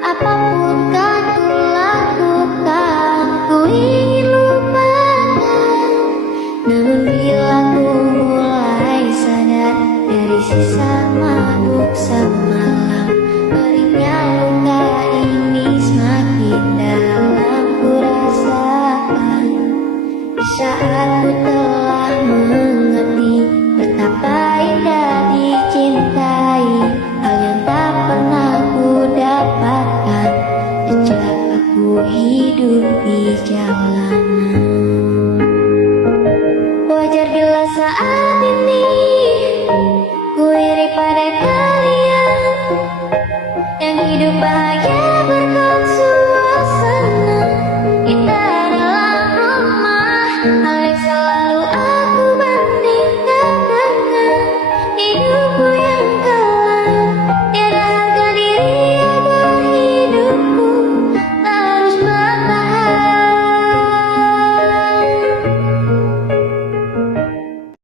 Apapun kan ku lakukan, ku ingin lupakan. Namun bila ku mulai sadar dari sisa mabuk semalam, pedihnya luka ini semakin dalam ku rasakan. Di saat ku telah mengerti betapa indah dicintai, hal yang tak pernah ku dapatkan sejak aku hidup di jalanan. Wajar bila saat ini ku iri pada kalian yang hidup bahagia